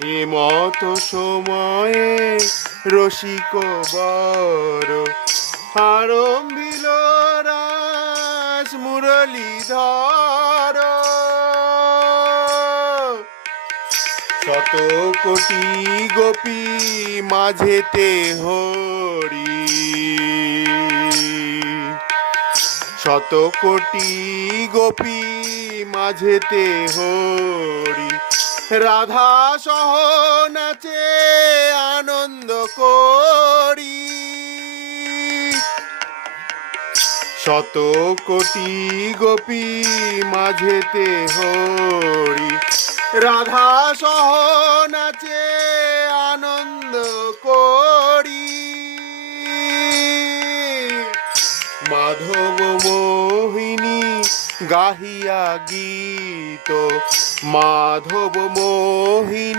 এমত সময়ে রসিক বর আরম্ভিল রাস মুরলীধর শত কোটি গোপী মাঝেতে হরি। শত কোটি গোপী মাঝেতে হরি। রাধা সহ নাচে আনন্দ করি। শত কোটি গোপী মাঝেতে হরি। রাধা সহ নাচে আনন্দ করি। মাধব মোহিনী গাহিয়া গীত মাধব মোহিনী